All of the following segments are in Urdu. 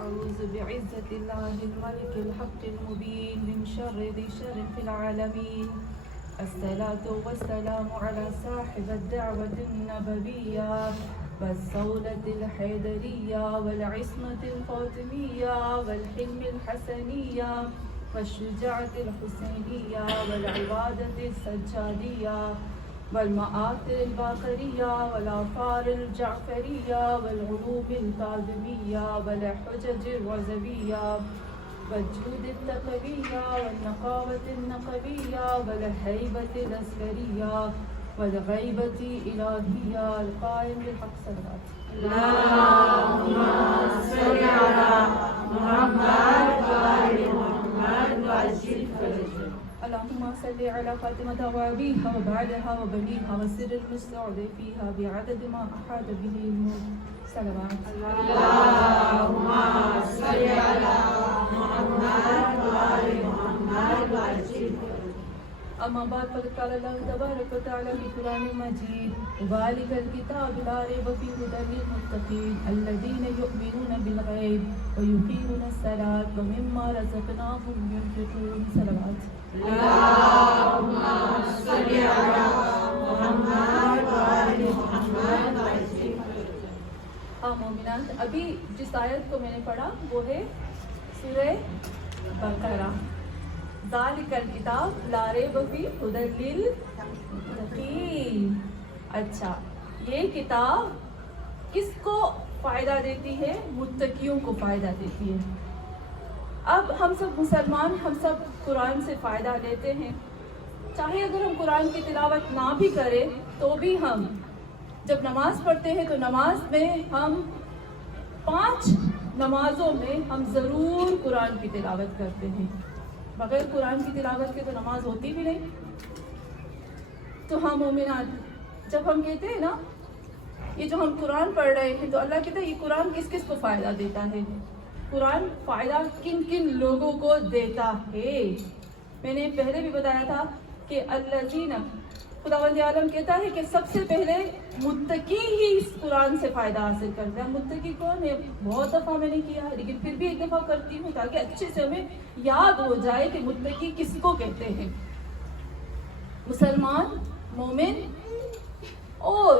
أعوذ بعزة الله الملك الحق المبين من شر ذي شر في العالمين. الصلاة والسلام على صاحب الدعوة النبوية والصولة الحيدرية والعصمة الفاطمية والحلم الحسنية والشجاعة الحسينية والعبادة السجادية والمآثر الباقرية والآثار الجعفرية والعلوم الكاظمية والحجج الرزوية والجود التقوية والنقاوة النقوية والهيبة العسكرية والغيبة الإلهية القائم بالحق صلوات. اللهم صل على محمد وآل محمد وعجل فرجهم. اللهم صل على فاطمة وأبيها وبعدها وبنيها والسر المستودع فيها بعدد ما أحاط به الموت صلوات. اللهم صل على محمد وآل محمد وعجل فرجهم. أما بعد فقد قال الله تبارك وتعالى في القرآن المجيد ذلك الكتاب لا ريب فيه هدى للمتقين الذين يؤمنون بالغيب ويقيمون الصلاة ومما رزقناهم ينفقون صلوات. اللهم صل على محمد وآل محمد وعجل فرجهم. ہاں مومنات، ابھی جس آیت کو میں نے پڑھا وہ ہے سورہ بقرہ. ذالک الکتاب لا ریب فیہ ھدی للمتقین. اچھا، یہ کتاب کس کو فائدہ دیتی ہے؟ متقیوں کو فائدہ دیتی ہے. اب ہم سب مسلمان، ہم سب قرآن سے فائدہ لیتے ہیں. چاہے اگر ہم قرآن کی تلاوت نہ بھی کریں تو بھی ہم جب نماز پڑھتے ہیں تو نماز میں ہم 5 نمازوں میں ہم ضرور قرآن کی تلاوت کرتے ہیں. بغیر قرآن کی تلاوت کے تو نماز ہوتی بھی نہیں. تو ہم مومنات، جب ہم کہتے ہیں نا یہ جو ہم قرآن پڑھ رہے ہیں تو اللہ کہتا ہے یہ قرآن کس کس کو فائدہ دیتا ہے؟ قرآن فائدہ کن کن لوگوں کو دیتا ہے؟ میں نے پہلے بھی بتایا تھا کہ الذین، خداوند عالم کہتا ہے کہ سب سے پہلے متقی ہی اس قرآن سے فائدہ حاصل کرتا ہے. متقی کون ہے؟ بہت دفعہ میں نے کیا ہے لیکن پھر بھی ایک دفعہ کرتی ہوں تاکہ اچھے سے ہمیں یاد ہو جائے کہ متقی کس کو کہتے ہیں. مسلمان، مومن اور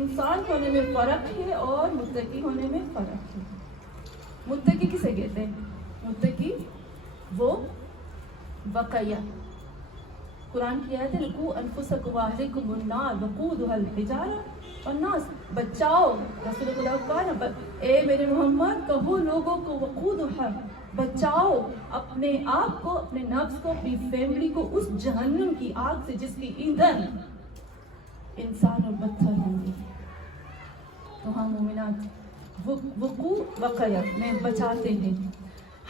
انسان ہونے میں فرق ہے اور متقی ہونے میں فرق ہے. متقی کسے کہتے ہیں؟ متقی وہ وقیہ. قرآن کی آیت ہے قُوا أَنفُسَكُمْ وَأَهْلِيكُمُ النَّارَ وَقُودُهَا الْحِجَارَةُ وَالنَّاسُ. بچاؤ، رسول خدا کو کہا نا اے میرے محمد کہو لوگوں کو وقودها، بچاؤ اپنے آپ کو، اپنے نفس کو، اپنی فیملی کو اس جہنم کی آگ سے جس کی ایندھن انسان اور پتھر ہوں گے. تو ہم مومنات وقوع وقیہ میں بچاتے ہیں.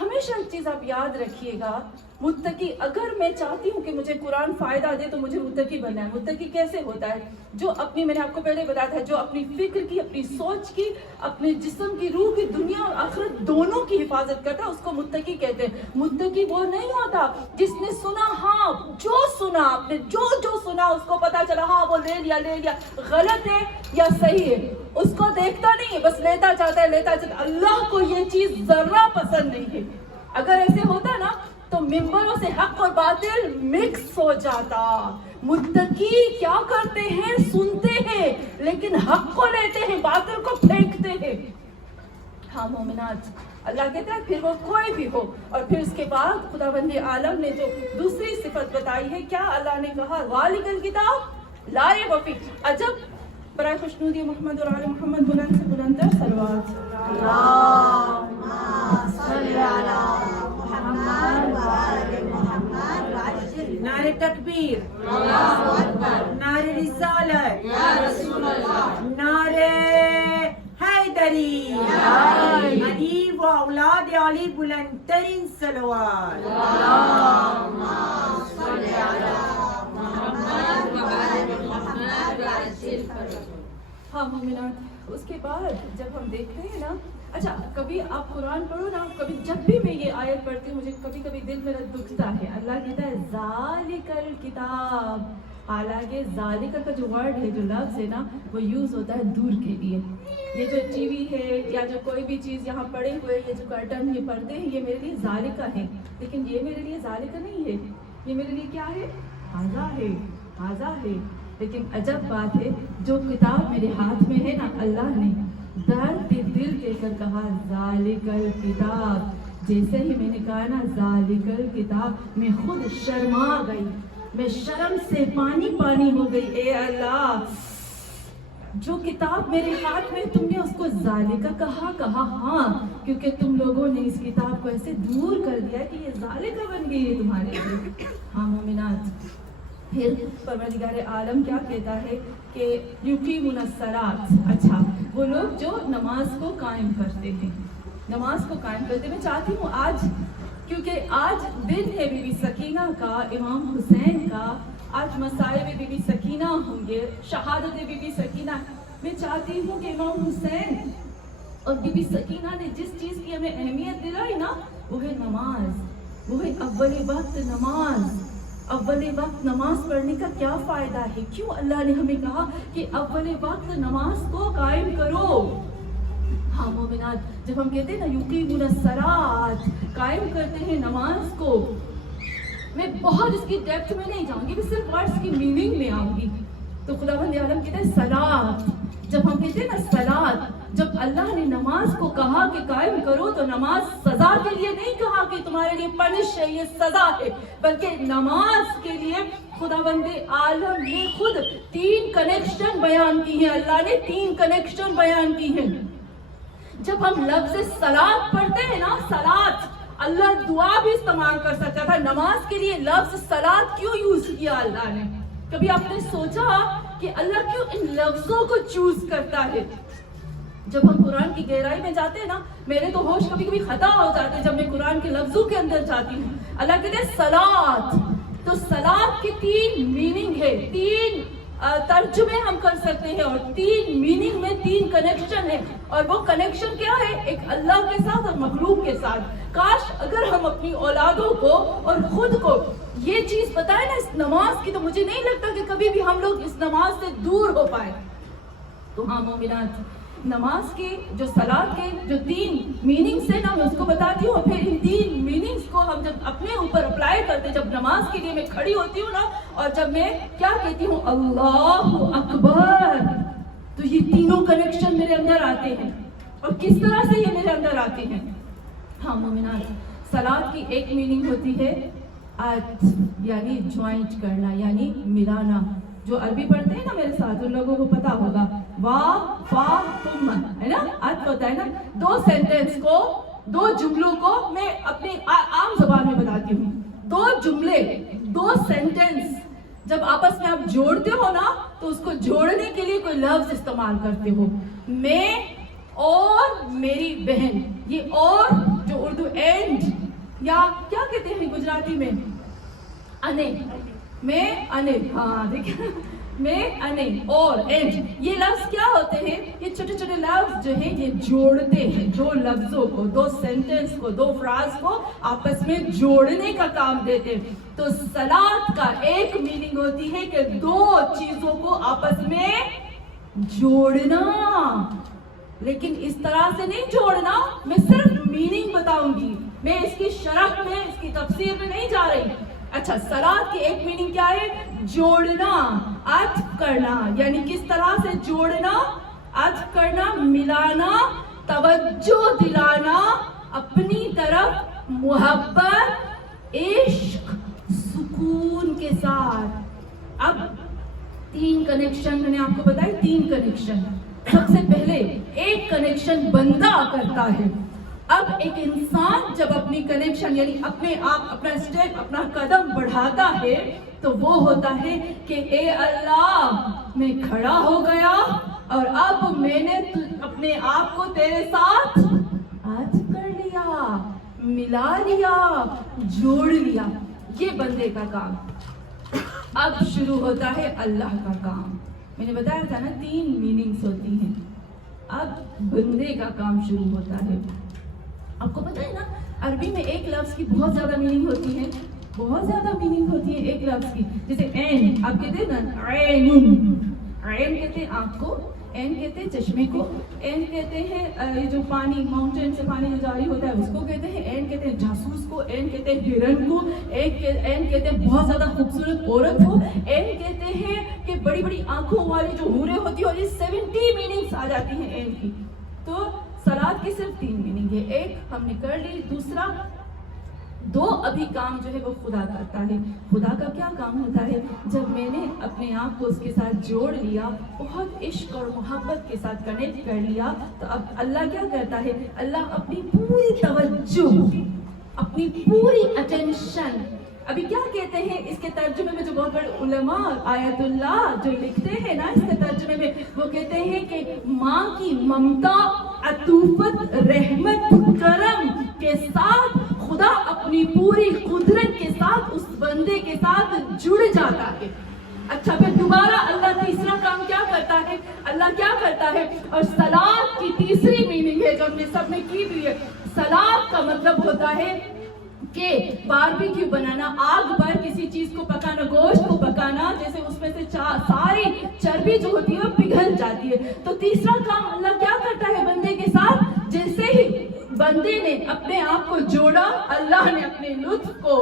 ہمیشہ ایک چیز آپ یاد رکھیے گا، متقی، اگر میں چاہتی ہوں کہ مجھے قرآن فائدہ دے تو مجھے متقی بننا ہے. متقی کیسے ہوتا ہے؟ جو اپنی، میں نے آپ کو پہلے بتایا تھا، جو اپنی فکر کی، اپنی سوچ کی، اپنے جسم کی، روح کی، دنیا اور آخرت دونوں کی حفاظت کرتا ہے، اس کو متقی کہتے ہیں. متقی وہ نہیں ہوتا جس نے سنا، ہاں جو سنا آپ نے، جو سنا اس کو پتا چلا ہاں وہ لے لیا، غلط ہے یا صحیح ہے اس کو دیکھتا نہیں ہے، بس لیتا جاتا ہے. اللہ کو یہ چیز ذرہ پسند نہیں ہے. اگر ایسے ہوتا نا تو ممبروں سے حق اور باطل مکس ہو جاتا. متقی کیا کرتے ہیں؟ سنتے ہیں لیکن حق کو لیتے ہیں، باطل کو پھینکتے ہیں. ہاں مومنات، اللہ کہتا ہے پھر وہ کوئی بھی ہو. اور پھر اس کے بعد خداوند عالم نے جو دوسری صفت بتائی ہے، کیا اللہ نے کہا؟ ذالک الکتاب لا ریب فیہ. عجب، برائے خوشنودی محمد اور آل محمد بلند سے بلندتر صلوات. اللهم صل على محمد وآل محمد وعجل. نعرہ تکبیر، اللہ اکبر. نعرہ رسالت، یا رسول اللہ. نعرہ حیدری، علی و اولاد علی بلند ترین صلوات. اللهم صل على محمد وآل محمد وعجل فرجهم. ہاں مومنات، اس کے بعد جب ہم دیکھتے ہیں نا، اچھا کبھی آپ قرآن پڑھو نا، کبھی جب بھی میں یہ آیت پڑھتی ہوں مجھے کبھی کبھی دل میرا دکھتا ہے. اللہ کہتا ہے ذالک الکتاب حالانکہ ذالکہ کا جو ورڈ ہے، جو لفظ ہے نا، وہ یوز ہوتا ہے دور کے لیے. یہ جو ٹی وی ہے یا جو کوئی بھی چیز یہاں پڑے ہوئے، یہ جو کرٹن، یہ پردے ہیں، یہ میرے لیے ذالکہ ہے، لیکن یہ میرے لیے ذالکہ نہیں ہے. یہ میرے لیے کیا ہے؟ ہاذا ہے، ہاذا ہے. لیکن عجب بات ہے، جو کتاب میرے ہاتھ میں ہے نا، اللہ نے درد دل دے کر کہا ذالک الکتاب. جیسے ہی میں نے کہا نا ذالک الکتاب، میں خود شرما گئی، میں شرم سے پانی پانی ہو گئی. اے اللہ، جو کتاب میرے ہاتھ میں، تم نے اس کو ذالکہ کہا. ہاں، کیونکہ تم لوگوں نے اس کتاب کو ایسے دور کر دیا کہ یہ ذالکہ بن گئی ہے تمہارے لیے. ہاں مومنات، پھر پروردگار عالم کیا کہتا ہے کہ یقیمون الصلاۃ. اچھا، وہ لوگ جو نماز کو قائم کرتے ہیں، نماز کو قائم کرتے. میں چاہتی ہوں آج، کیونکہ آج دن ہے بی بی سکینہ کا، امام حسین کا، آج مصائب بی بی سکینہ ہوں گے، شہادت بی بی سکینہ. میں چاہتی ہوں کہ امام حسین اور بی بی سکینہ نے جس چیز کی ہمیں اہمیت دلائی نا، وہ ہے نماز، وہ ہے اول وقت نماز. اول وقت نماز پڑھنے کا کیا فائدہ ہے؟ کیوں اللہ نے ہمیں کہا کہ اول وقت نماز کو قائم کرو؟ ہاں مومنات، جب ہم کہتے ہیں نا یقیمون الصلاۃ، قائم کرتے ہیں نماز کو، میں بہت اس کی ڈیپتھ میں نہیں جاؤں گی، میں صرف ورڈز کی میننگ میں آؤں گی. تو خداوند عالم کہتے ہیں صلاۃ. جب ہم کہتے ہیں نا صلاۃ، جب اللہ نے نماز کو کہا کہ قائم کرو، تو نماز سزا کے لیے نہیں کہا کہ تمہارے لیے پنش ہے، یہ سزا ہے، بلکہ نماز کے لیے خداوند عالم نے خود 3 کنیکشن بیان کی ہیں. اللہ نے 3 کنیکشن بیان کی ہیں. جب ہم لفظ صلاۃ پڑھتے ہیں نا، صلاۃ، اللہ دعا بھی استعمال کر سکتا تھا. نماز کے لیے لفظ صلاۃ کیوں یوز کیا اللہ نے؟ کبھی آپ نے سوچا کہ اللہ کیوں ان لفظوں کو چوز کرتا ہے؟ جب ہم قرآن کی گہرائی میں جاتے ہیں نا، میرے تو ہوش کبھی کبھی خطا ہو جاتے ہیں جب میں قرآن کے لفظوں کے اندر جاتی ہوں. اللہ کہتے ہیں صلاۃ. تو صلاۃ کی 3 میننگ ہے، 3 ترجمے ہم کر سکتے ہیں، اور 3 میننگ میں 3 کنیکشن ہے. اور وہ کنیکشن کیا ہے؟ ایک اللہ کے ساتھ اور مخلوق کے ساتھ. کاش اگر ہم اپنی اولادوں کو اور خود کو یہ چیز بتائیں نا اس نماز کی، تو مجھے نہیں لگتا کہ کبھی بھی ہم لوگ اس نماز سے دور ہو پائے. تو ہاں مومنات، نماز کے جو صلاۃ کے جو 3 میننگز ہیں نا، میں اس کو بتاتی ہوں. پھر ان 3 میننگز کو ہم جب اپنے اوپر اپلائی کرتے، جب نماز کے لیے میں کھڑی ہوتی ہوں نا، اور جب میں کیا کہتی ہوں اللہ اکبر، تو یہ تینوں کنیکشن میرے اندر آتے ہیں. اور کس طرح سے یہ میرے اندر آتے ہیں؟ ہاں مومنات، صلاۃ کی ایک میننگ ہوتی ہے عطف، یعنی جوائنٹ کرنا، یعنی ملانا. جو عربی پڑھتے ہیں نا میرے ساتھ، ان لوگوں کو پتا ہوگا، وا فا تم، ہے نا، عطف ہوتا ہے نا. 2 سینٹنس کو، 2 جملوں کو میں اپنی عام زبان میں بتاتی ہوں. 2 جملے، 2 سینٹنس جب آپس میں آپ جوڑتے ہو نا، تو اس کو جوڑنے کے لیے کوئی لفظ استعمال کرتے ہو. میں اور میری بہن، یہ اور جو اردو اینڈ یا کیا کہتے ہیں گجراتی میں، انے، میں انے، ہاں دیکھیں، میں انے اور اینڈ، یہ لفظ کیا ہوتے ہیں؟ یہ چھوٹے چھوٹے لفظ جو ہیں یہ جوڑتے ہیں 2 لفظوں کو، 2 سینٹنس کو، 2 فراز کو آپس میں جوڑنے کا کام دیتے ہیں. تو صلاۃ کا ایک میننگ ہوتی ہے کہ 2 چیزوں کو آپس میں جوڑنا. لیکن اس طرح سے نہیں جوڑنا، میں صرف میننگ بتاؤں گی، میں اس کی شرح میں، اس کی تفسیر میں نہیں جا رہی. اچھا، صلاۃ کی ایک میننگ کیا ہے؟ جوڑنا، عطف کرنا. یعنی کس طرح سے جوڑنا؟ عطف کرنا، ملانا، توجہ دلانا اپنی طرف، محبت، عشق، سکون کے ساتھ. اب 3 کنیکشن میں نے آپ کو بتائی، 3 کنیکشن. سب سے پہلے ایک کنیکشن بندہ کرتا ہے. اب ایک انسان جب اپنی کنیکشن، یعنی اپنے آپ، اپنا اسٹیپ، اپنا قدم بڑھاتا ہے، تو وہ ہوتا ہے کہ اے اللہ، میں کھڑا ہو گیا اور اب میں نے اپنے آپ کو تیرے ساتھ عطف کر لیا، ملا لیا، جوڑ لیا. یہ بندے کا کام. اب شروع ہوتا ہے اللہ کا کام. میں نے بتایا تھا نا 3 میننگز ہوتی ہیں. اب بندے کا کام شروع ہوتا ہے. آپ کو پتہ ہے نا عربی میں ایک لفظ کی بہت زیادہ میننگ ہوتی ہے. بہت زیادہ میننگ ہوتی ہے ایک لفظ کی. جیسے عین آپ کہتے ہیں نا عین, عین کہتے ہیں آنکھ کو, عین کہتے ہیں چشمے کو, عین کہتے ہیں یہ جو پانی ماؤنٹین سے پانی جو جاری ہوتا ہے اس کو کہتے ہیں, عین کہتے ہیں جاسوس کو, عین کہتے ہیں ہرن کو, عین کہتے ہیں بہت زیادہ خوبصورت عورت کو, عین کہتے ہیں کہ بڑی بڑی آنکھوں والی جو حوریں ہوتی ہیں, اور یہ 70 میننگس آ جاتی ہیں عین کی. تو صلات کی صرف 3 میننگ ہے. ایک ہم نے کر لی, دوسرا 2 ابھی کام جو ہے وہ خدا کرتا ہے. خدا کا کیا کام ہوتا ہے؟ جب میں نے اپنے آپ کو اس کے ساتھ جوڑ لیا, بہت عشق اور محبت کے ساتھ کنیکٹ کر لیا, تو اب اللہ کیا کرتا ہے؟ اللہ اپنی پوری توجہ, اپنی پوری اٹینشن, ابھی کیا کہتے ہیں اس کے ترجمے میں جو بہت بڑے علماء آیت اللہ جو لکھتے ہیں نا اس کے ترجمے میں, وہ کہتے ہیں کہ ماں کی ممتا, عطوفت, رحمت, کرم کے ساتھ خدا اپنی پوری قدرت کے ساتھ اس بندے کے ساتھ جڑ جاتا ہے. اچھا پھر دوبارہ اللہ تیسرا کام کیا کرتا ہے؟ اللہ کیا کرتا ہے؟ اور صلات کی تیسری میننگ ہے جو ہم نے سب نے کی بھی ہے. صلات کا مطلب ہوتا ہے کہ باربیکیو بنانا, آگ پر کسی چیز کو پکانا, گوشت کو پکانا, جیسے اس میں سے ساری چربی جو ہوتی ہے وہ پگھل جاتی ہے. تو تیسرا کام اللہ کیا کرتا ہے بندے کے ساتھ؟ جیسے ہی بندے نے اپنے آپ کو جوڑا, اللہ نے اپنے لطف کو,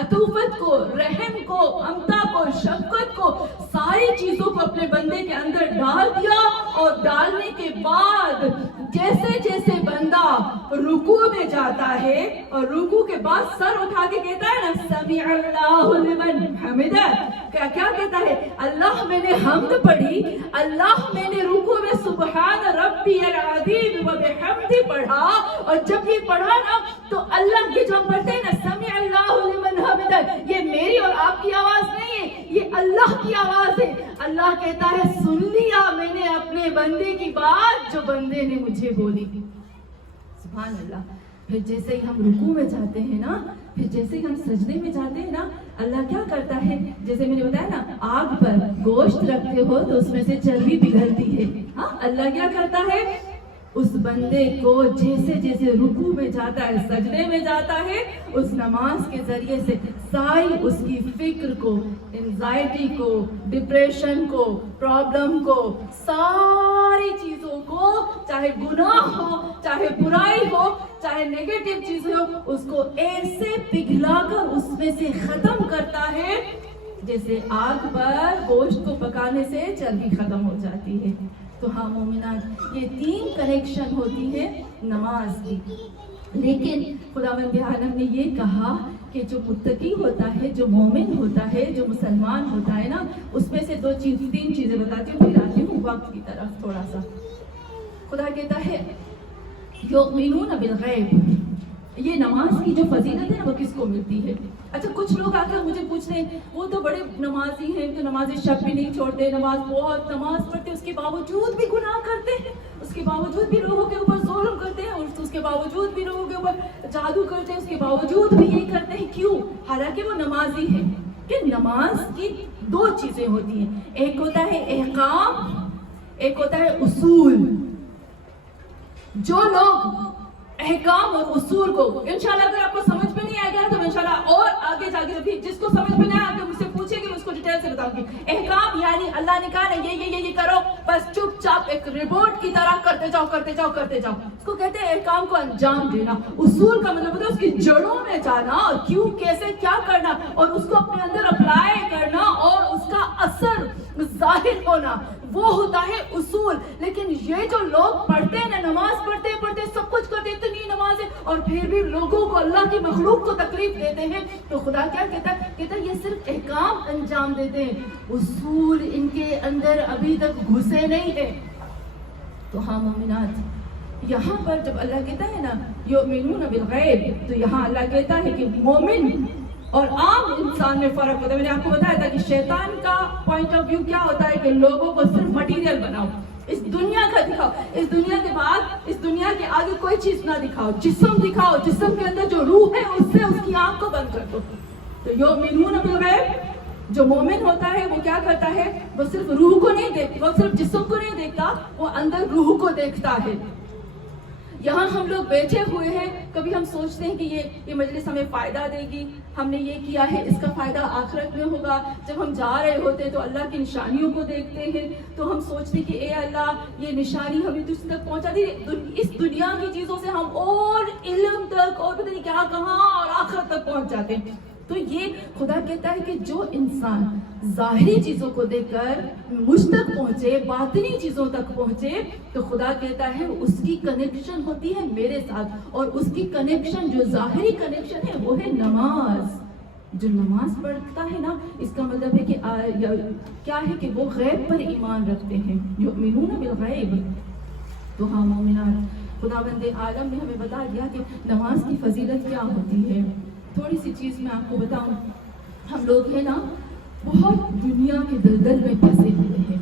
عطوفت کو, رحم کو, ممتا کو, شفقت کو, ساری چیزوں کو اپنے بندے کے اندر ڈال دیا. اور ڈالنے کے بعد جیسے جیسے بندہ رکوع میں جاتا ہے, اور رکوع کے بعد سر اٹھا کے کہتا ہے نا سمیع اللہ لمن حمدہ, کیا کہتا ہے؟ اللہ میں نے حمد پڑھی, اللہ میں نے رکوع میں سبحان ربی العظیم وبحمدہ پڑھا. اور جب یہ پڑھا نا تو اللہ کے جو ہم پڑھتے ہیں نا سمیع اللہ لمن حمدہ, یہ میری اور آپ کی آواز نہیں ہے, یہ اللہ کی آواز ہے. اللہ کہتا ہے سن لیا میں نے اپنے بندے کی بات جو بندے نے مجھے بولی. سبحان اللہ. پھر جیسے ہی ہم رکوع میں جاتے ہیں نا, پھر جیسے ہی ہم سجدے میں جاتے ہیں نا, اللہ کیا کرتا ہے؟ جیسے میں نے بتایا نا, آگ پر گوشت رکھتے ہو تو اس میں سے چربی پگھلتی ہے. ہاں, اللہ کیا کرتا ہے؟ اس بندے کو جیسے جیسے رکوع میں جاتا ہے, سجدے میں جاتا ہے, اس نماز کے ذریعے سے ساری اس کی فکر کو, انزائٹی کو, ڈپریشن کو, پرابلم کو, ساری چیزوں کو, چاہے گناہ ہو, چاہے برائی ہو, چاہے نیگیٹو چیزیں ہو, اس کو ایسے پگھلا کر اس میں سے ختم کرتا ہے جیسے آگ پر گوشت کو پکانے سے چربی ختم ہو جاتی ہے. تو ہاں مومنات, یہ 3 کنیکشن ہوتی ہے نماز کی. لیکن خداوند عالم نے یہ کہا کہ جو متقی ہوتا ہے, جو مومن ہوتا ہے, جو مسلمان ہوتا ہے نا, اس میں سے 3 چیزیں بتاتی ہوں, پھر آتی ہوں وقت کی طرف تھوڑا سا. خدا کہتا ہے یؤمنون بالغیب, یہ نماز کی جو فضیلت ہے نا وہ کس کو ملتی ہے؟ اچھا کچھ لوگ آ کر مجھے پوچھتے ہیں وہ تو بڑے نمازی ہیں, تو نماز شب بھی نہیں چھوڑتے, بہت نماز پڑھتے, اس کے باوجود بھی گناہ کرتے ہیں, اس کے باوجود بھی لوگوں کے اوپر ظلم کرتے ہیں, اور اس کے باوجود بھی لوگوں کے اوپر جادو کرتے ہیں, اس کے باوجود بھی یہ کرتے ہیں. کیوں؟ حالانکہ وہ نمازی ہیں. کہ نماز کی 2 چیزیں ہوتی ہیں, ایک ہوتا ہے احکام, ایک ہوتا ہے اصول. جو لوگ احکام اور اصول کو انشاءاللہ اگر آپ کو سمجھ میں نہیں آئے گا تو انشاءاللہ اور آگے جا کے جس کو سمجھ میں نہیں آئے گا مجھ سے پوچھے گی, میں اس کو ڈیٹیل سے بتاؤں گی. احکام یعنی اللہ نے کہا نا یہ کرو, بس چپ چاپ ایک رپورٹ کی طرح کرتے جاؤ, اس کو کہتے ہیں احکام کو انجام دینا. اصول کا مطلب ہوتا ہے اس کی جڑوں میں جانا, کیوں, کیسے, کیا کرنا, اور اس کو اپنے اندر اپلائی کرنا اور اس کا اثر ظاہر ہونا, وہ ہوتا ہے اصول. لیکن یہ جو لوگ پڑھتے ہیں نا, نماز پڑھتے سب کچھ کرتے, اتنی نماز ہے, اور پھر بھی لوگوں کو, اللہ کی مخلوق کو تکلیف دیتے ہیں, تو خدا کیا کہتا ہے یہ صرف احکام انجام دیتے ہیں, اصول ان کے اندر ابھی تک گھسے نہیں ہیں. تو ہاں مومنات, یہاں پر جب اللہ کہتا ہے نا یؤمنون بالغیب, تو یہاں اللہ کہتا ہے کہ مومن اور عام انسان میں فرق ہوتا ہے. میں نے آپ کو بتایا تھا کہ شیطان کا پوائنٹ آف ویو کیا ہوتا ہے کہ لوگوں کو صرف مٹیریل بناؤ, اس دنیا کا دکھاؤ, اس دنیا کے بعد, اس دنیا کے آگے کوئی چیز نہ دکھاؤ, جسم دکھاؤ, جسم کے اندر جو روح ہے اس سے اس کی آنکھ کو بند کر دو. تو یؤمنون بالغیب, جو مومن ہوتا ہے وہ کیا کرتا ہے, وہ صرف روح کو نہیں دیکھتا, وہ صرف جسم کو نہیں دیکھتا, وہ اندر روح کو دیکھتا ہے. یہاں ہم لوگ بیٹھے ہوئے ہیں, کبھی ہم سوچتے ہیں کہ یہ مجلس ہمیں فائدہ دے گی, ہم نے یہ کیا ہے, اس کا فائدہ آخرت میں ہوگا. جب ہم جا رہے ہوتے ہیں تو اللہ کی نشانیوں کو دیکھتے ہیں تو ہم سوچتے ہیں کہ اے اللہ یہ نشانی ہمیں تجھ تک پہنچا دی. اس دنیا کی چیزوں سے ہم اور علم تک اور پتہ نہیں کیا کہاں اور آخرت تک پہنچ جاتے ہیں. تو یہ خدا کہتا ہے کہ جو انسان ظاہری چیزوں کو دیکھ کر مجھ تک پہنچے, باطنی چیزوں تک پہنچے, تو خدا کہتا ہے اس کی کنیکشن ہوتی ہے میرے ساتھ, اور اس کی کنیکشن جو ظاہری کنیکشن ہے وہ ہے نماز. جو نماز پڑھتا ہے نا, اس کا مطلب ہے کہ کیا ہے کہ وہ غیب پر ایمان رکھتے ہیں, یؤمنون بالغیب. تو ہاں مومنات, خداوند عالم نے ہمیں بتا دیا کہ نماز کی فضیلت کیا ہوتی ہے. تھوڑی سی چیز میں آپ کو بتاؤں, ہم لوگ ہیں نا بہت دنیا کے دلدل میں پھنسے ہوئے ہیں,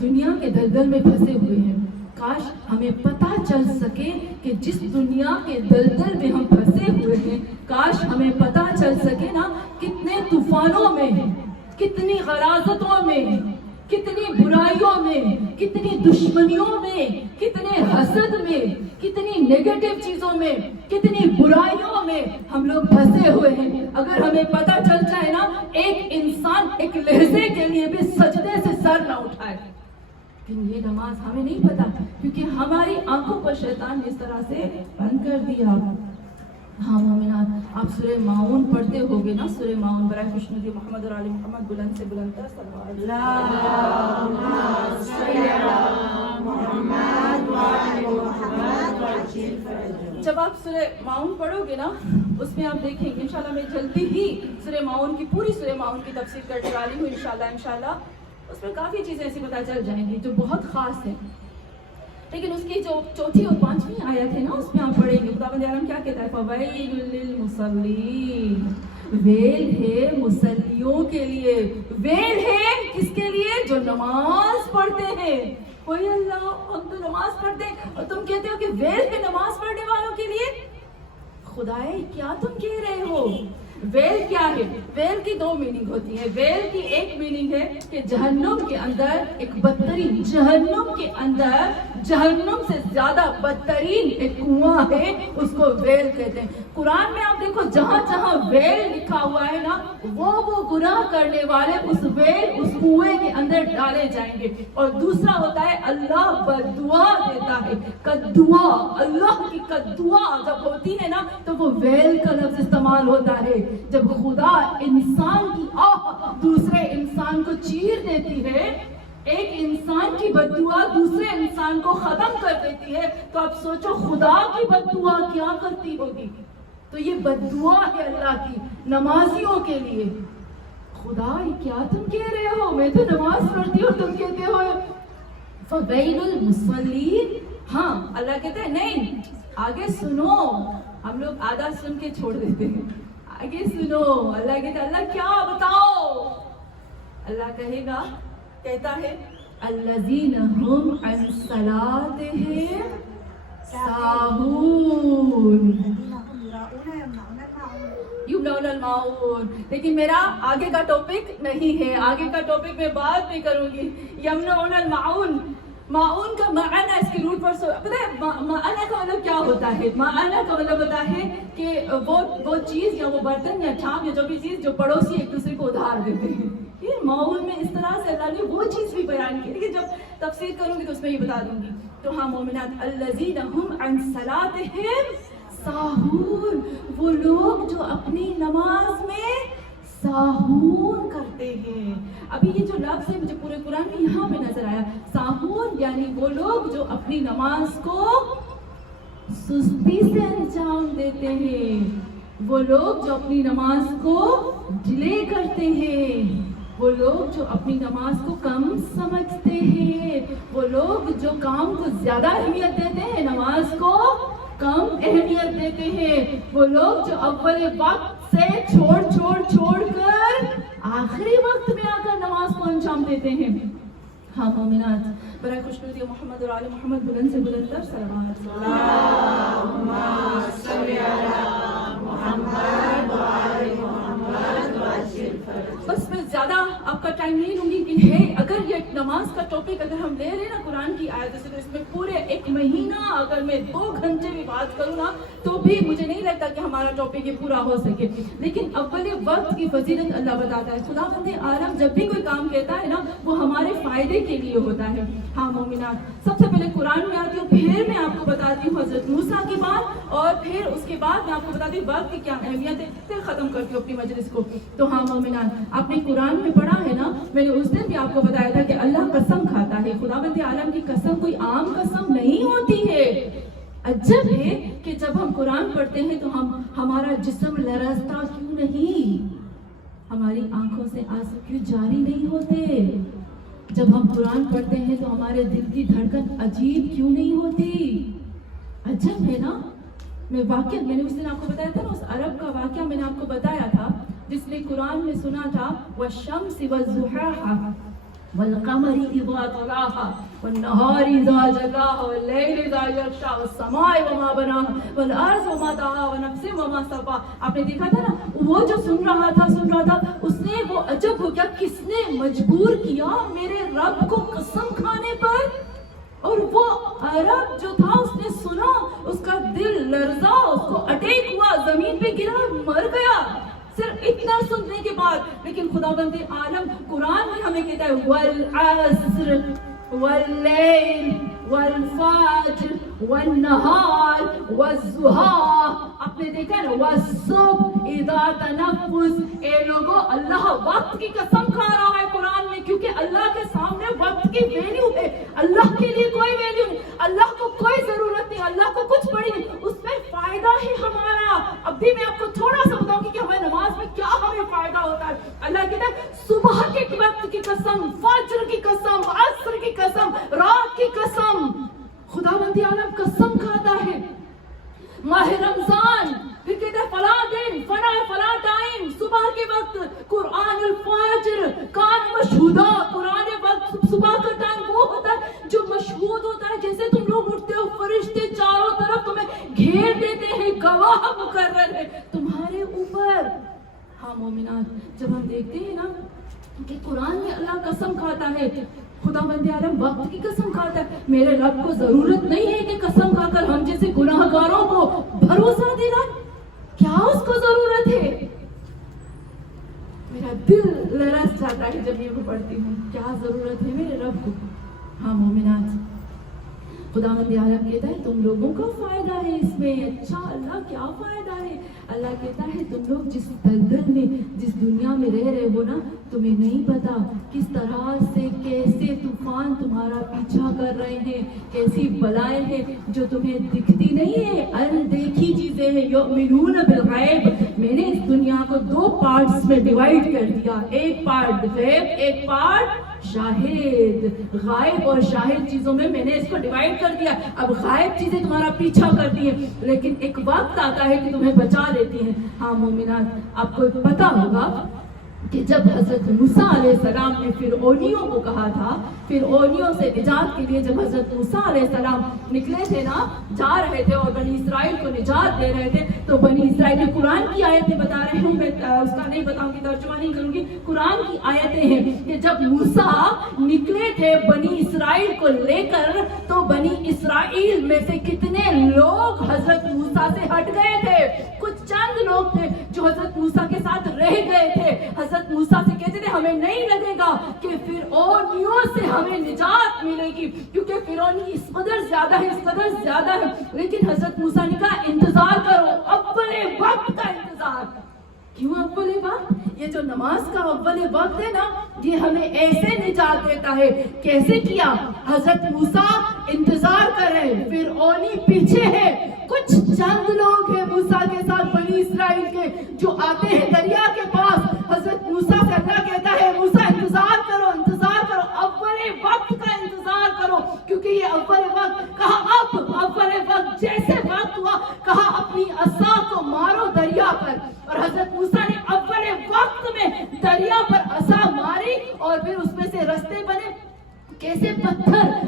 دنیا کے دلدل میں پھنسے ہوئے ہیں. کاش ہمیں پتہ چل سکے کہ جس دنیا کے دلدل میں ہم پھنسے ہوئے ہیں, کاش ہمیں پتہ چل سکے نا کتنے طوفانوں میں, کتنی غلاظتوں میں, کتنی برائیوں میں, کتنی دشمنیوں میں, کتنے حسد میں, کتنی نیگیٹو چیزوں میں, کتنی برائیوں میں ہم لوگ پھنسے ہوئے ہیں. اگر ہمیں پتہ چل جائے نا, ایک انسان ایک لحظے کے لیے بھی سجدے سے سر نہ اٹھائے. لیکن یہ نماز ہمیں نہیں پتا, کیونکہ ہماری آنکھوں پر شیطان نے اس طرح سے بند کر دیا. ہاں مومنات, آپ سورہ ماؤن پڑھتے ہوگے نا, سورہ ماؤن برائے خوشنودی محمد اور آل محمد بلند سے بلند تر صلوات. جب آپ سورہ ماؤن پڑھو گے نا, اس میں آپ دیکھیں گے انشاءاللہ, میں جلدی ہی سورہ ماؤن کی پوری سورہ ماؤن کی تفسیر کرنے والی ہوں انشاءاللہ. اس میں کافی چیزیں ایسی پتہ چل جائیں گی جو بہت خاص ہیں. لیکن اس کی جو چوتھی اور پانچویں آیت ہے نا, اس میں آپ پڑھیں گے خداوند عالم کیا کہتا ہے, فویل للمصلین, ویل ہے مصلیوں کے لیے. ویل ہے کس کے لیے؟ جو نماز پڑھتے ہیں. کوئی اللہ, ہم تو نماز پڑھتے ہیں اور تم کہتے ہو کہ ویل ہے نماز پڑھنے والوں کے لیے. خدائے کیا تم کہہ رہے ہو؟ ویل کیا ہے؟ ویل کی دو میننگ ہوتی ہے. ویل کی ایک میننگ ہے کہ جہنم کے اندر ایک بدترین, جہنم کے اندر جہنم سے زیادہ بدترین ایک کنواں ہے, اس کو ویل کہتے ہیں. قرآن میں آپ دیکھو جہاں جہاں ویل لکھا ہوا ہے نا, وہ گناہ کرنے والے اس ویل, اس کنویں کے اندر ڈالے جائیں گے. اور دوسرا ہوتا ہے اللہ بددعا دیتا ہے. قدعا, اللہ کی قدعا جب ہوتی ہے نا تو وہ ویل کا لفظ استعمال ہوتا ہے. جب خدا انسان کی آہ دوسرے انسان کو چیر دیتی ہے, ایک انسان کی بددعا دوسرے انسان کو ختم کر دیتی ہے, تو آپ سوچو خدا کی بددعا کیا کرتی ہوگی. تو یہ بددعا ہے اللہ کی نمازیوں کے لیے. خدا کیا تم کہہ رہے ہو, میں تو نماز پڑھتی ہوں, تم کہتے ہو فویل المصلین. ہاں اللہ کہتا ہے نہیں, آگے سنو. ہم لوگ آدھا سن کے چھوڑ دیتے ہیں, آگے سنو. اللہ کہتا ہے اللہ کیا بتاؤ. اللہ کہے گا, کہتا ہے الذین هم عن صلاتهم ساہون یمنعون الماعون. لیکن میرا آگے کا ٹاپک نہیں ہے, آگے کا ٹاپک میں بعد میں کروں گی. یمنعون الماعون, معاون کا معنی اس کے روٹ پر پتہ ہے معنی کا مطلب کیا ہوتا ہے؟ معنی کا مطلب ہوتا ہے کہ وہ چیز یا وہ برتن یا ٹھام یا جو بھی چیز جو پڑوسی ایک دوسرے کو ادھار دیتے ہیں. یہ معاون میں اس طرح سے اللہ نے وہ چیز بھی بیان کی, لیکن جب تفسیر کروں گی تو اس میں یہ بتا دوں گی. تو ہاں مومنات, الذین هم عن صلاتهم ساہون, وہ لوگ جو اپنی نماز میں ساہون کرتے ہیں. ابھی یہ جو لفظ ہے مجھے پورے قرآن میں یہاں پہ نظر آیا, ساہون یعنی وہ لوگ جو اپنی نماز کو سستی سے انجام دیتے ہیں, وہ لوگ جو اپنی نماز کو ڈیلے کرتے ہیں, وہ لوگ جو اپنی نماز کو کم سمجھتے ہیں, وہ لوگ جو کام کو زیادہ اہمیت دیتے ہیں, نماز کو کم اہمیت دیتے ہیں, وہ لوگ جو اول وقت سے چھوڑ کر آخری وقت میں آ کر نماز کو انجام دیتے ہیں. ہاں مومنات, برائے خوشنودی محمد اور آل محمد بلند سے بلند تر صلوات. اللہم صلی علی محمد و آل محمد. بس میں زیادہ آپ کا ٹائم نہیں لوں گی, لیکن ہے اگر یہ نماز کا ٹاپک اگر ہم لے لیں نا قرآن کی آیت سے، تو اس میں پورے 1 مہینہ اگر میں 2 گھنٹے بھی بات کروں نا تو بھی مجھے نہیں لگتا کہ ہمارا ٹاپک یہ پورا ہو سکے. لیکن اول وقت کی فضیلت اللہ بتاتا ہے. خداوند عالم جب بھی کوئی کام کہتا ہے نا وہ ہمارے فائدے کے لیے ہوتا ہے. ہاں مومنات، سب سے پہلے قرآن میں آتی ہوں، پھر میں آپ کو بتاتی ہوں حضرت موسیٰ کی بات، اور پھر اس کے بعد میں آپ کو بتاتی ہوں وقت کی کیا اہمیت ہے، پھر ختم کرتی ہوں اپنی مجلس کو. تو ہاں مومنات، آپ نے قرآن میں پڑھا ہے نا، میں نے اس دن بھی آپ کو بتایا تھا کہ اللہ قسم کھاتا ہے. خداوند عالم کی قسم کوئی عام قسم نہیں ہوتی ہے. عجب ہے کہ جب ہم قرآن پڑھتے ہیں تو ہمارا جسم لرزتا کیوں نہیں، ہماری آنکھوں سے آنسو کیوں جاری نہیں ہوتے. جب ہم قرآن پڑھتے ہیں تو ہمارے دل کی دھڑکن عجیب کیوں نہیں ہوتی. عجب ہے نا. میں نے اس دن آپ کو بتایا تھا نا، اس عرب کا واقعہ میں نے آپ کو بتایا تھا جس نے قرآن میں سنا تھا والشمس والضحاها والقمر اذا طلاها والنهار اذا جلاها والليل اذا يغشى والسماء وما بناها والارض وما طحاها ونفس وما سواها. آپ نے دیکھا تھا نا، وہ جو سن رہا تھا اس نے وہ عجب ہو گیا، کس نے مجبور کیا میرے رب کو قسم کھانے پر. اور وہ عرب جو تھا اس نے سنا، اس کا دل لرزا، اس کو اٹیک ہوا، زمین پہ گرا، مر گیا صرف اتنا سننے کے بعد. لیکن خداوند عالم قرآن میں ہمیں کہتا ہے والعصر واللیل والفجر والنہار والضحیٰ. آپ نے دیکھا ہے نا والصبح اذا تنفس. اے لوگوں، اللہ وقت کی قسم کھا رہا ہے قرآن میں، کیونکہ اللہ کے سامنے وقت کی ویلیو ہے. اللہ کے لیے کوئی ویلیو نہیں، اللہ کو کوئی ضرورت نہیں، اللہ کو کچھ پڑی نہیں، اس میں فائدہ ہے ہمارا. اب بھی میں آپ کو تھوڑا سا بتاؤں گی کہ ہمیں نماز میں کیا ہمیں فائدہ ہوتا ہے. اللہ کہتا ہے صبح کے وقت کی قسم، فجر کی قسم، عصر کی قسم، رات کی قسم. خداوند عالم قسم کھاتا ہے. ماہ رمضان، پھر کہتا ہے فلاں دن، فلاں ٹائم، صبح کے وقت قرآن الفجر کان مشہودہ. قرآن وقت صبح کا ٹائم وہ ہوتا ہے جو مشہود ہوتا ہے. جیسے تم لوگ اٹھتے ہو، فرشتے چاروں طرف تمہیں گھیر دیتے ہیں، گواہ مقرر ہے تمہارے اوپر. ہاں مومنات، جب ہم دیکھتے ہیں نا کہ قرآن میں اللہ قسم کھاتا ہے، خداوند عالم وقت کی قسم کھاتا ہے. میرے رب کو ضرورت نہیں ہے کہ قسم کھا کر ہم جیسے گناہ گاروں کو بھروسہ دینا. کیا اس کو ضرورت ہے؟ میرا دل لرز جاتا ہے جب یہ پڑھتی ہوں. کیا ضرورت ہے میرے رب کو. ہاں مومنات، خداوند عالم کہتا ہے تم لوگوں کا فائدہ ہے اس میں. اچھا اللہ کیا فائدہ ہے؟ اللہ کہتا ہے تم لوگ جس دلدل میں، جس دنیا میں رہ رہے ہو نا، تمہیں نہیں پتا کس طرح سے کیسے طوفان تمہارا پیچھا کر رہے ہیں، کیسی بلائیں ہیں جو تمہیں دکھتی نہیں ہے، اندیکھی چیزیں ہیں. یؤمنون بالغیب. میں نے اس دنیا کو 2 پارٹس میں ڈیوائیڈ کر دیا، ایک پارٹ غیب، ایک پارٹ شاہد. غائب اور شاہد چیزوں میں نے اس کو ڈیوائیڈ کر دیا. اب غائب چیزیں تمہارا پیچھا کرتی ہیں، لیکن ایک وقت آتا ہے کہ تمہیں بچا لیتی ہیں. ہاں مومنات، آپ کو پتا ہوگا کہ جب حضرت موسیٰ علیہ السلام نے فرعونیوں کو کہا تھا، فرعونیوں سے نجات کے لیے جب حضرت موسیٰ علیہ السلام نکلے تھے نا، جا رہے تھے اور بنی اسرائیل کو نجات دے رہے تھے، تو بنی اسرائیل کی قرآن کی آیتیں بتا رہے ہوں، میں اس کا نہیں بتاؤں گی، ترجمہ نہیں کروں گی. قرآن کی آیتیں ہیں کہ جب موسیٰ نکلے تھے بنی اسرائیل کو لے کر، تو بنی اسرائیل میں سے کتنے لوگ حضرت موسیٰ سے ہٹ گئے تھے. کچھ چند لوگ تھے جو حضرت موسیٰ کے ساتھ رہ گئے تھے. حضرت موسیٰ سے کہتے تھے ہمیں نہیں لگے گا کہ فرعونیوں سے ہمیں نجات ملے گی، کیونکہ فرعونی اس قدر زیادہ ہے. لیکن حضرت موسیٰ نے کہا انتظار کرو، اول وقت کا انتظار. کیوں اول وقت؟ یہ جو نماز کا اول وقت ہے نا، یہ ہمیں ایسے نجات دیتا ہے. کیسے کیا؟ حضرت موسیٰ انتظار کر رہے، فرعونی پیچھے ہے. کچھ چند لوگ ہیں موسیٰ کے ساتھ بنی اسرائیل کے جو آتے ہیں دریا کے پاس. حضرت موسیٰ سے اللہ کہتا ہے موسیٰ انتظار کرو، اول وقت کا انتظار کرو، کیونکہ یہ اول وقت. کہا اب اول وقت جیسے وقت ہوا، کہا اپنی عصا کو مارو دریا پر. اور حضرت موسیٰ نے اول وقت میں دریا پر عصا ماری اور پھر اس میں سے رستے بنے. کیسے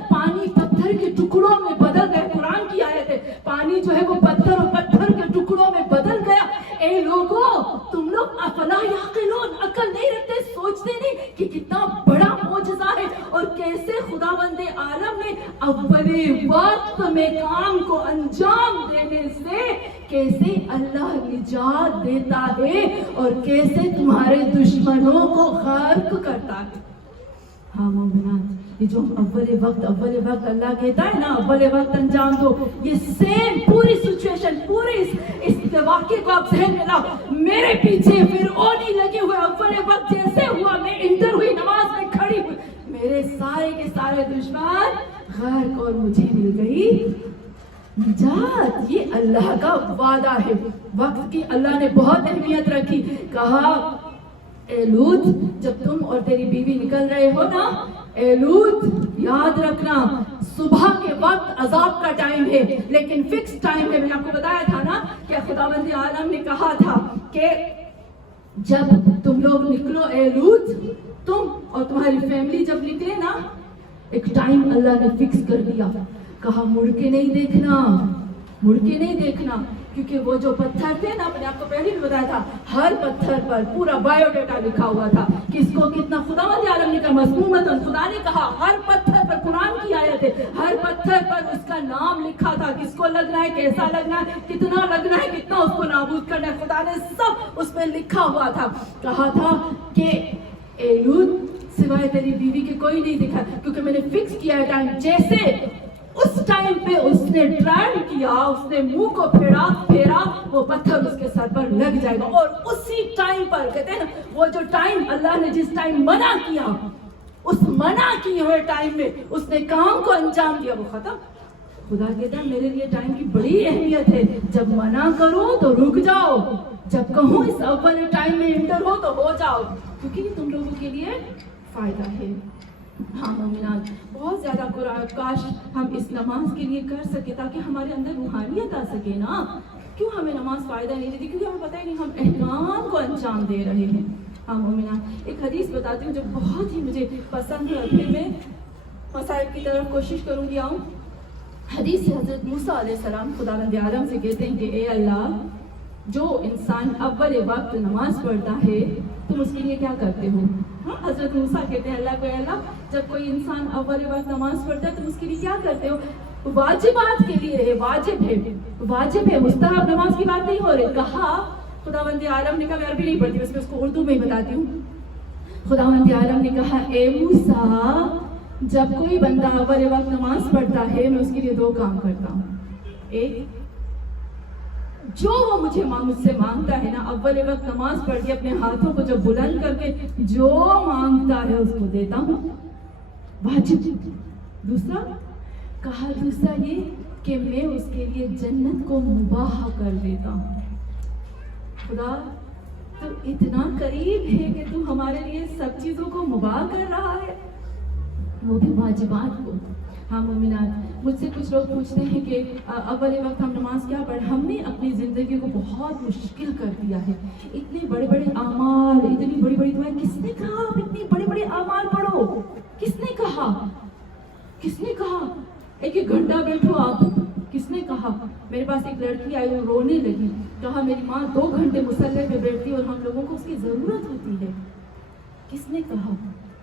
پانی پتھر کے ٹکڑوں میں بدل گئے. قرآن کی آیت ہے، پانی جو ہے وہ پتھر کے ٹکڑوں میں بدل گیا. اے لوگوں، تم لوگ افلا یعقلون، عقل نہیں رکھتے، سوچتے نہیں کہ کتنا بڑا معجزہ ہے اور کیسے خداوند عالم نے اول وقت میں کام کو انجام دینے سے کیسے اللہ نجات دیتا ہے اور کیسے تمہارے دشمنوں کو غرق کرتا ہے. ہاں مومنات، یہ جو اول وقت اللہ کہتا ہے نا اول وقت انجام دو، یہ سیم پوری سچویشن، پورے اس واقعے کو آپ ذہن میں لاؤ. میرے پیچھے فرعونی لگے ہوئے اول وقت جیسے ہوا، میں انٹر ہوئی، نماز میں کھڑی ہوئی، میرے سارے کے سارے دشمن غرق اور مجھے مل گئی نجات. یہ اللہ کا وعدہ ہے. وقت کی اللہ نے بہت اہمیت رکھی. کہا اے لوط، جب تم اور تیری بیوی نکل رہے ہو نا، اے لوط یاد رکھنا صبح کے وقت عذاب کا ٹائم ہے لیکن فکس ٹائم ہے. میں نے آپ کو بتایا تھا نا کہ خداوند عالم نے کہا تھا کہ جب تم لوگ نکلو اے لوط، تم اور تمہاری فیملی جب نکلے نا، ایک ٹائم اللہ نے فکس کر دیا. کہا مڑ کے نہیں دیکھنا، مڑ کے نہیں دیکھنا، کیونکہ وہ جو پتھر تھے نا، میں نے آپ کو پہلے بھی بتایا تھا، ہر پتھر پر پورا بایو ڈیٹا لکھا ہوا تھا، کس کو کتنا. خداوند عالم نے کہا مسمومتاً، خدا نے کہا ہر پتھر پر، قرآن کی آیت ہے، ہر پتھر پر اس کا نام لکھا تھا، کس کو لگنا ہے، کیسا لگنا ہے، کتنا لگنا ہے، کتنا اس کو نابود کرنا ہے. خدا نے سب اس میں لکھا ہوا تھا. کہا تھا کہ اے لوط سوائے تیری بیوی کے کوئی نہیں دکھا، کیونکہ میں نے فکس کیا ہے ٹائم. جیسے اس ٹائم پہ اس نے ٹرائل کیا، اس نے منہ کو پھیرا، وہ پتھر اس کے سر پر لگ جائے گا. اور اسی ٹائم پر کہتے ہیں نا، وہ جو ٹائم اللہ نے جس ٹائم منع کیا، اس منع کیے ہوئے ٹائم میں اس نے کام کو انجام دیا، وہ ختم. خدا کہتا ہے میرے لیے ٹائم کی بڑی اہمیت ہے. جب منع کرو تو رک جاؤ، جب کہوں اس اول ٹائم میں انٹر ہو تو ہو جاؤ، کیونکہ یہ تم لوگوں کے لیے فائدہ ہے. ہاں مومنات، بہت زیادہ قرآن کاش ہم اس نماز کے لیے کر سکے تاکہ ہمارے اندر روحانیت آ سکے نا. کیوں ہمیں نماز فائدہ نہیں دیتی؟ کیونکہ ہمیں پتہ ہی نہیں ہم احکام کو انجام دے رہے ہیں. ہاں مومنات، ایک حدیث بتاتی ہوں جو بہت ہی مجھے پسند ہے، پھر میں مصائب کی طرف کوشش کروں گی آؤں. حدیث سے حضرت موسیٰ علیہ السلام خداوند عالم سے کہتے ہیں کہ اے اللہ، جو انسان اول وقت نماز پڑھتا ہے تم اس کے لیے کیا کرتے ہو؟ حضرت موسیٰ کہتے ہیں اللہ کو، اے اللہ، جب کوئی انسان اول وقت نماز پڑھتا ہے تم اس کے لیے کیا کرتے ہو؟ واجبات کے لیے ہے، واجب ہے، مستحب نماز کی بات نہیں ہو رہی. کہا خداوند عالم نے کہا، میں عربی نہیں پڑھتی، بس میں اس کو اردو میں ہی بتاتی ہوں. خداوند عالم نے کہا اے موسیٰ، جب کوئی بندہ اول وقت نماز پڑھتا ہے میں اس کے لیے 2 کام کرتا ہوں. ایک، جو وہ مجھ سے مانگتا ہے نا، اول وقت نماز پڑھ کے اپنے ہاتھوں کو جب بلند کر کے جو مانگتا ہے اس کو دیتا ہوں، واجب. دوسرا یہ کہ میں اس کے لیے جنت کو مباح کر دیتا ہوں. خدا تو اتنا قریب ہے کہ تو ہمارے لیے سب چیزوں کو مباح کر رہا ہے، وہ بھی واجبات کو. ہاں مومنات، مجھ سے کچھ لوگ پوچھتے ہیں کہ اول وقت ہم نماز کیا پڑھیں؟ ہم نے اپنی زندگی کو بہت مشکل کر دیا ہے. اتنے بڑے بڑے اعمال، اتنی بڑی بڑی دعائیں، کس نے کہا آپ اتنی بڑے بڑے اعمال پڑھو؟ کس نے کہا ایک گھنٹہ بیٹھو آپ؟ کس نے کہا؟ میرے پاس ایک لڑکی آئی، وہ رونے لگی، کہا میری ماں 2 گھنٹے مصلی پہ بیٹھتی اور ہم لوگوں کو اس کی ضرورت ہوتی ہے. کس نے کہا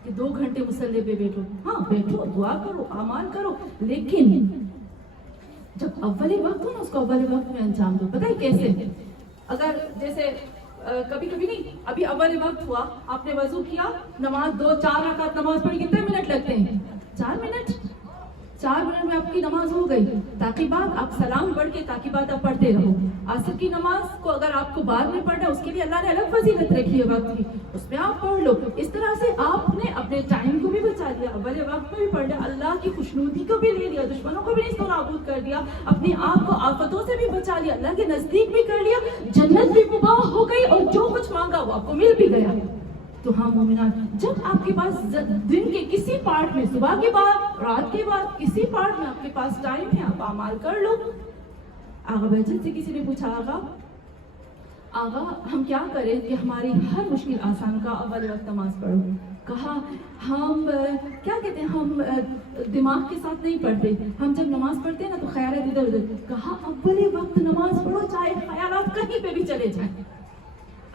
کہ 2 گھنٹے مصلی پہ بیٹھو؟ ہاں بیٹھو، دعا کرو، اعمال کرو، لیکن جب اول وقت ہو نا اس کو اول وقت میں انجام دو. پتہ ہے کیسے؟ اگر جیسے کبھی نہیں، ابھی اول وقت ہوا، آپ نے وضو کیا، نماز 4 رکعت نماز پڑھی، کتنے منٹ لگتے ہیں؟ 4 منٹ. 4 منٹ میں آپ کی نماز ہو گئی. تاقیبات آپ سلام پڑھ کے تاقیبات آپ پڑھتے رہو. عصر کی نماز کو اگر آپ کو بعد میں پڑھنا ہے، اس کے لیے اللہ نے الگ فضیلت رکھی ہے وقت کی، اس میں آپ پڑھ لو. اس طرح سے آپ نے اپنے ٹائم کو بھی بچا لیا، اول وقت میں بھی پڑھ لیا، اللہ کی خوشنودی کو بھی لے لیا، دشمنوں کو بھی اس کو نابود کر دیا، اپنے آپ کو آفتوں سے بھی بچا لیا، اللہ کے نزدیک بھی کر لیا، جنت بھی مباح ہو گئی، اور جو کچھ مانگا وہ آپ کو مل بھی گیا. تو ہاں مومنات، جب آپ کے پاس دن کے کسی پارٹ میں، صبح کے بعد، رات کے بعد، کسی پارٹ میں آپ کے پاس ٹائم ہے، آپ اعمال کر لو. آغا بہجت سے کسی نے پوچھا، آغا ہم کیا کریں کہ ہماری ہر مشکل آسان کا اول وقت نماز پڑھو؟ کہا ہم کیا کہتے ہیں، ہم دماغ کے ساتھ نہیں پڑھتے، ہم جب نماز پڑھتے ہیں نا تو خیالات ادھر ادھر. کہا اول وقت نماز پڑھو، چاہے خیالات کہیں پہ بھی چلے جائیں.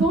2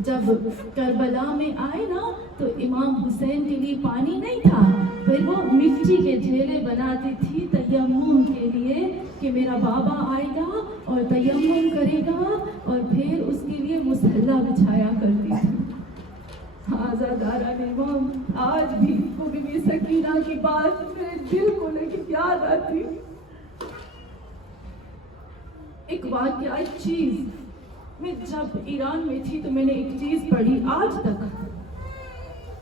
جب کربلا میں آئے نا تو امام حسین کے لیے پانی نہیں تھا، پھر وہ مٹی کے ڈھیلے بناتی تھی تیمم کے لیے کہ میرا بابا آئے گا اور تیمم کرے گا، اور پھر اس کے لیے مصلی بچھایا کرتی تھی۔ عزاداران امام، آج بھی وہ بی بی سکینہ کی بات میرے دل کو لیکن یاد آتی۔ ایک واقعہ، ایک چیز، میں جب ایران میں تھی تو میں نے ایک چیز پڑھی، آج تک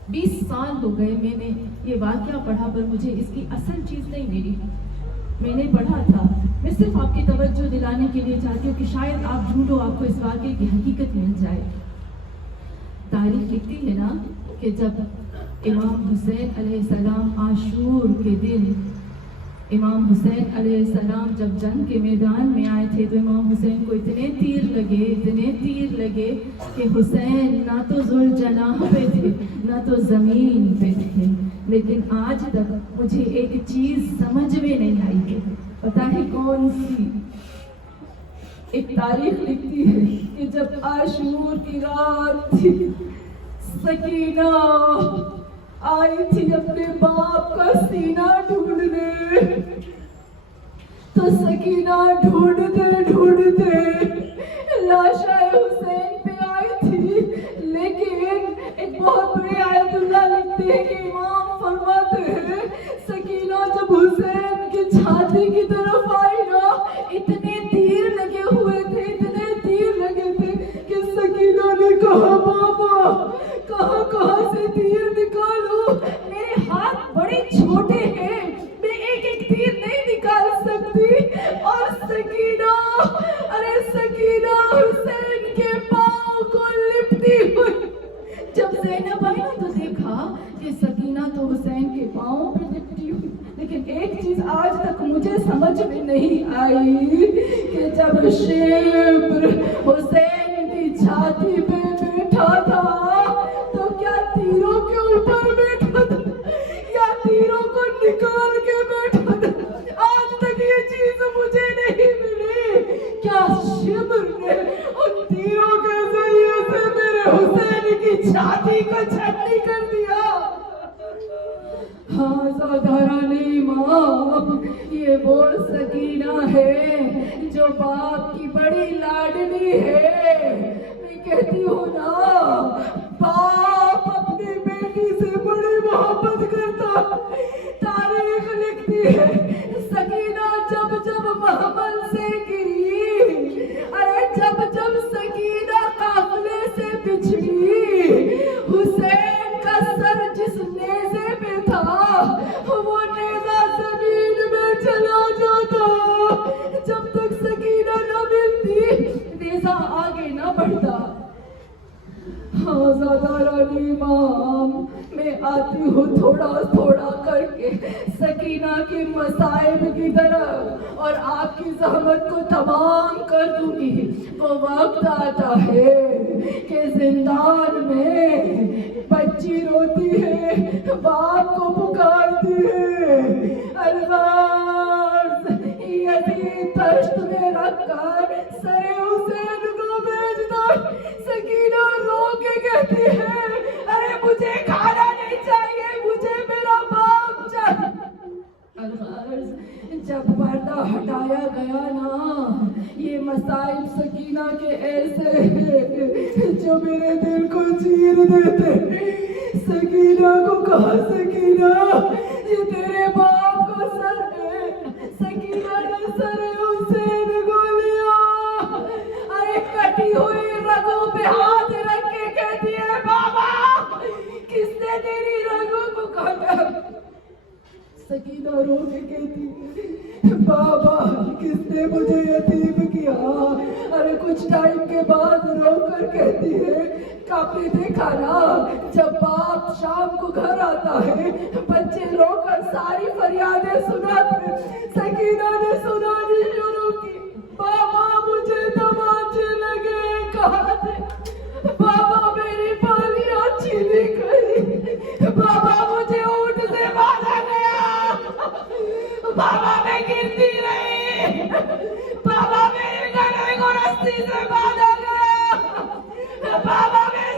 20 سال ہو گئے میں نے یہ واقعہ پڑھا، پر مجھے اس کی اصل چیز نہیں ملی۔ میں نے پڑھا تھا، میں صرف آپ کی توجہ دلانے کے لیے چاہتی ہوں کہ شاید آپ ڈھونڈو آپ کو اس واقعے کی حقیقت مل جائے۔ تاریخ لکھتی ہے نا کہ جب امام حسین علیہ السلام عاشور کے دن، امام حسین علیہ السلام جب جنگ کے میدان میں آئے تھے تو امام حسین کو اتنے تیر لگے کہ حسین نہ تو ذوالجناح پہ تھے نہ تو زمین پہ تھے۔ لیکن آج تک مجھے ایک چیز سمجھ میں نہیں آئی کہ پتہ ہے کون سی؟ ایک تاریخ لکھتی ہے کہ جب عاشور کی رات تھی، سکینہ آئی تھی اپنے باپ کا سینہ ڈھونڈنے، تو سکینہ ڈھونڈتے لاشا حسین پہ آئی تھی، لیکن ایک بہت بڑی آیت اللہ لکھتے ہیں کہ امام فرماتے ہیں سکینہ جب حسین کی چھاتی کی طرف آئی نا، اتنے تیر لگے ہوئے تھے کہ سکینہ نے کہا بابا کہاں سے تیر نکالو، میرے ہاتھ بڑے چھوٹے ہیں، میں ایک تیر نہیں نکال سکتی۔ اور سکینہ حسین کے پاؤں کو لپٹی ہوئی، جب زینب آئی نا تو دیکھا کہ سکینہ تو حسین کے پاؤں پہ لپٹی ہوئی، لیکن ایک چیز آج تک مجھے سمجھ میں نہیں آئی کہ جب شبر حسین کی چھاتی پہ بیٹھا تھا تو کیا تیروں کے اوپر بیٹھا تھا یا تیروں کو نکال کے بیٹھا تھا؟ آج تک یہ چیز مجھے نہیں ملی۔ کیا شبر نے ان تیروں کے ذریعے سے میرے حسین کی چھاتی کو چھٹنی کر دیا؟ ہاں عزاداران امام، یہ وہ سکینہ ہے جو باپ کی بڑی لاڈلی ہے۔ میں کہتی ہوں نا، باپ اپنی بیٹی سے بڑی محبت کرتا۔ تاریخ لکھتی ہے سکینہ جب محمل سے گری، جب سکینہ قافلے سے بچھی، حسین کا سر جس نیزے پہ تھا وہ نیزہ زمین میں چلا جاتا، جب تک سکینہ نہ ملتی نیزہ آگے نہ بڑھتا۔ عزاداران امام، میں آتی ہوں تھوڑا کر کے سکینہ کی مصائب کی طرف اور آپ کی زحمت کو تمام کر دوں گی۔ وہ وقت آتا ہے کہ زندان میں بچی روتی ہے، باپ کو پکارتی ہے، الغاز یزید تشت میں رکھ کر سر حسین کو بھیجنا۔ سکینہ رو کے کہتی ہے ارے مجھے کھانا نہیں چاہیے، مجھے میرا باپ چاہیے۔ الغرض جب پردہ ہٹایا گیا نا، یہ مسائل سکینہ کے ایسے ہیں جو میرے دل کو چیر دیتے۔ سکینہ کو کہا سکینہ یہ تیرے باپ کو سر ہے۔ سکینہ نے سر حسین کو لیا، ارے کٹی ہوئی رگوں پہ ہاتھ رکھ کے کہتی ہے بابا کس نے تیری رگوں کو کاٹا؟ سکینہ رو کے کہتی ہے بابا کس نے مجھے یتیم کیا؟ ارے کچھ ٹائم کے بعد رو کر کہتی ہے آپ نے دیکھا نا جب باپ شام کو گھر آتا ہے بچے رو کر ساری فریادیں سناتے، سکینہ نے سنانی شروع کی، بابا مجھے تماچے لگے کہاں تھے، بابا میری پالیاں چھینی گئی، بابا مجھے اونٹ سے باندھا گیا، بابا میں گرتی رہی، بابا میرے گلے کو رسی سے باندھا گیا، بابا میرے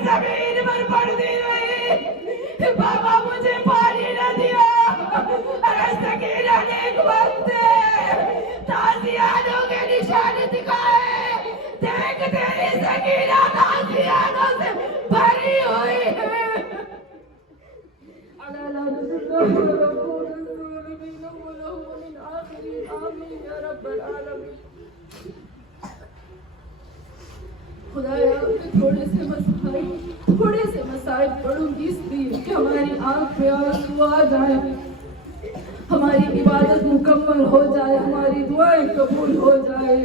دکھائے. دیکھ تیری سکینہ نازیانوں سے بھری ہوئی ہے. علی لعنت اللہ ورسول الظالمین والأولین آخرین. آمین یا رب العالمین. خدایا تھوڑے سے مسائل پڑھوں گی اس لیے کہ ہماری آنکھ پہ آنسو آ جائے, ہماری عبادت مکمل ہو جائے, ہماری دعائیں قبول ہو جائے.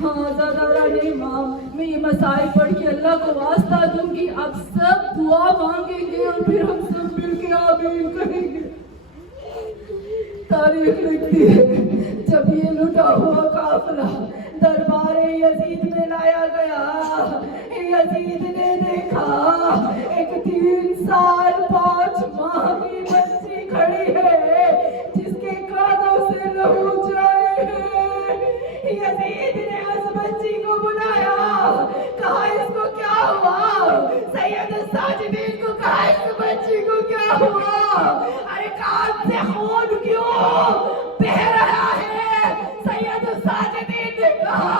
ہاں زیادہ نہیں ماں, میں یہ مسائل پڑھ کے اللہ کو واسطہ دوں گی. اب سب دعا مانگیں گے اور پھر ہم سب مل کے آمین کہیں گے. تاریخ لکھتی ہے جب یہ لٹا ہوا قافلہ دربار یزید میں لایا گیا, یزید نے دیکھا ایک 3 سال 5 ماہ کی بچی کھڑی ہے جس کے کانوں سے لہو جائے ہیں. یزید نے اس بچی کو بلایا, کہا اس کو کیا ہوا؟ سید الساجدین کو کہا اس بچی کو کیا ہوا؟ ارے کان سے خون کیوں بہ رہا ہے؟ سید الساجدین نے کہا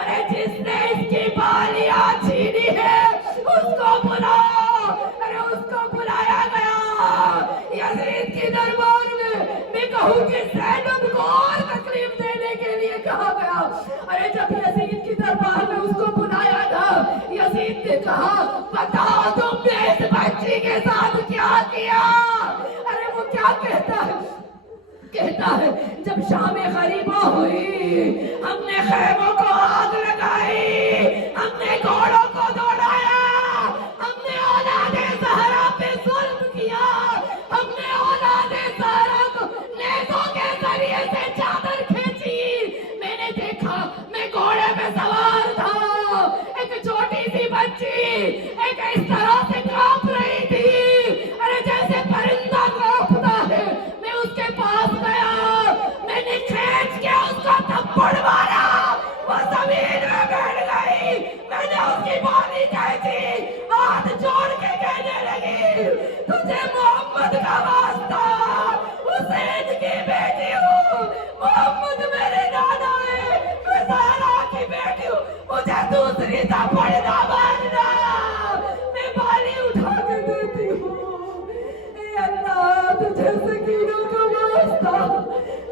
ارے جس نے اس کی بالیاں چھینی ہے اس کو بلاؤ. ارے اس کو بلایا گیا. یزید کی دربار میں کہوں کہ زینب کو اور تکلیف دینے کے لیے کہا گیا. ارے جب یزید کی دربار میں اس کو بلایا تھا, یزید نے کہا بتاؤ تم نے اس بچی کے ساتھ کیا کیا؟ ارے وہ کیا کہتا ہے جب شام غریبہ ہوئی ہم نے خیموں کو آگ لگائی, ہم نے گھوڑوں کو دوڑایا, ہم نے اولاد زہرا پہ ظلم کیا, ہم نے اولاد زہرا کو نیزوں کے ذریعے سے چادر کھینچی. میں نے دیکھا میں گھوڑے پہ سوار تھا, ایک چھوٹی سی بچی ایک اس طرح سے کانپ رہی تھی ارے جیسے پرندہ کانپتا ہے. میں اس کے پاس گیا, میں نے کھینچ کے اس کو تھپڑ مارا, وہ زمین میں بیٹھ گئی. میں نے اس کی بالی کھینچی, ہاتھ جوڑ کے کہنے لگی تجھے محمد کا واسطہ, حسین کی بیٹی ہوں, محمد میرے نانا ہے, میں زہرا کی بیٹی ہوں, مجھے دوسری تھپڑ نہ مارنا. میں بالی اٹھا کے دیتی ہوں. اے اللہ تجھے سکینہ کا واسطہ,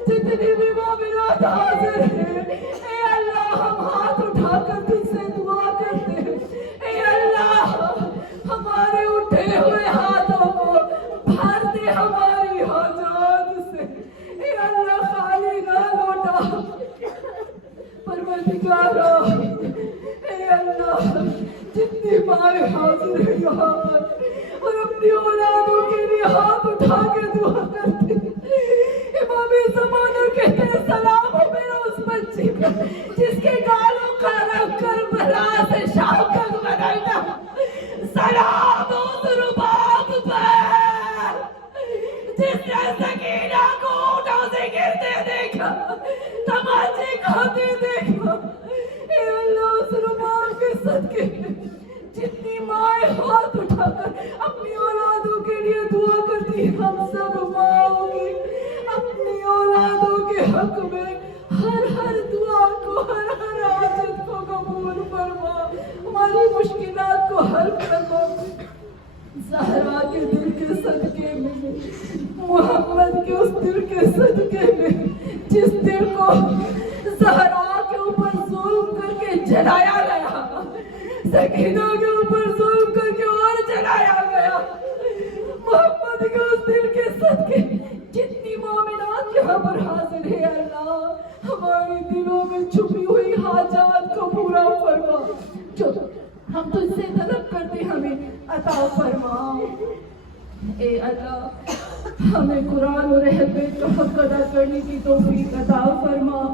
جتنی بھی مومنات حاضر ہیں, اے اللہ ہم ہاتھ اٹھا کر تجھ سے دعا کرتے ہیں. اے اللہ ہمارے اٹھے ہوئے ہاتھوں کو بھر دے ہماری حاجات سے. اے اللہ خالی نہ لوٹا. پروردگارا اے اللہ جتنی مائیں حاضر ہیں یہاں پر اور اپنی اولادوں کے لیے ہاتھ اٹھا کے دعا کرتے ہیں, امام زمانہ کہتے ہیں سلام ہو میرا اس بچی پر جس کے گالوں کا رنگ کربلا سے شام تک بدلتا. سلام اس رباب پر جس نے سکینہ کو اونٹوں سے گرتے دیکھا, تماچے کھاتے دیکھا. اے اللہ اس رباب کے صدقے جتنی مائیں ہاتھ اٹھا کر اپنی اولادوں کے لیے دعا کرتی, ہم سب ماؤں کی اپنی اولادوں کے حق میں ہر دعا کو ہر حاجت کو قبول فرما, ہماری مشکلات کو حل فرما. زہرا کے دل کے صدقے میں, محمد کے اس دل کے صدقے میں جس دل کو زہرا کے اوپر ظلم کر کے جلایا گیا, سکینہ کے اوپر ظلم کر کے اور جلایا گیا, محمد کے اس دل کے صدقے جتنی مومنات یہاں پر حاضر ہے اللہ ہمارے دلوں میں چھپی ہوئی حاجات کو پورا فرما. جو ہم تجھ سے طلب کرتے ہمیں عطا فرما. اے اللہ ہمیں قرآن اور اہل بیت کا حق ادا کرنے کی توفیق عطا فرما.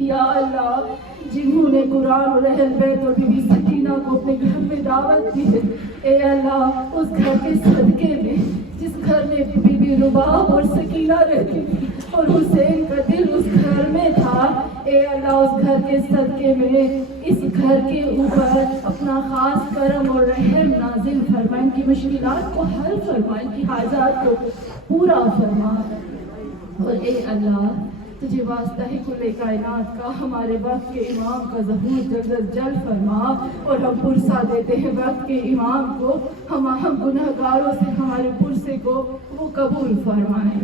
یا اللہ جنہوں نے قرآن اور اہل بیت اور بی بی سکینہ کو اپنے گھر میں دعوت دی ہے, اے اللہ اس گھر کے صدقے میں جس گھر میں بی بی رباب اور سکینہ رہتی تھی اور حسین کا دل اس گھر میں تھا, اے اللہ اس گھر کے صدقے میں اس گھر کے اوپر اپنا خاص کرم اور رحم نازل فرما, ان کی مشکلات کو حل فرما, ان کی حاجات کو پورا فرما. اور اے اللہ تجھے واسطہ ہے کل کائنات کا، ہمارے وقت کے امام کا ظہور جلد از جلد فرما، اور ہم پرسہ دیتے ہیں وقت کے امام کو، ہم گناہگاروں سے ہمارے پرسے کو وہ قبول فرمائیں۔